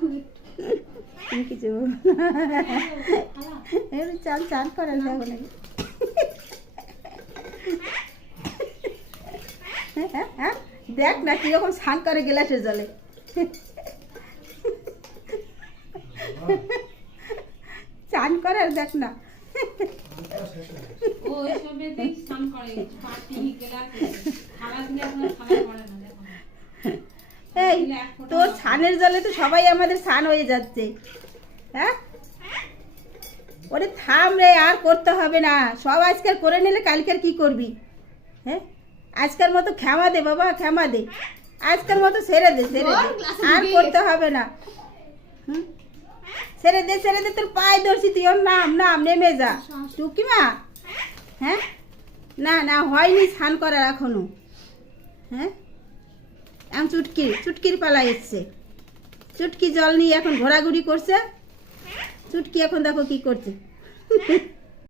তুমি কিছু চান চান করেন দেখো নাকি দেখ না কিরকম স্নান করে গ্লাসের জলে চান করে আর দেখ না এই তোর স্নানের জলে তো সবাই আমাদের স্নান হয়ে যাচ্ছে। হ্যাঁ ওরে থাম রে, আর করতে হবে না, সব আজকাল করে নিলে কালকের কি করবি? হ্যাঁ আজকের মতো ক্ষমা দে বাবা, ক্ষমা দে, আজকের মতো ছেড়ে দে, ছেড়ে দে, আর করতে হবে না। ছেড়ে দে, ছেড়ে দে, তোর পায়ে ধরছি, তুই ওর নাম নাম নেমে যা টুকিমা। হ্যাঁ না না হয়নি স্নান করার এখনো। হ্যাঁ এখন চুটকির পালা এসছে, চুটকি জল নিয়ে এখন ঘোরাঘুরি করছে। চুটকি এখন দেখো কি করছে।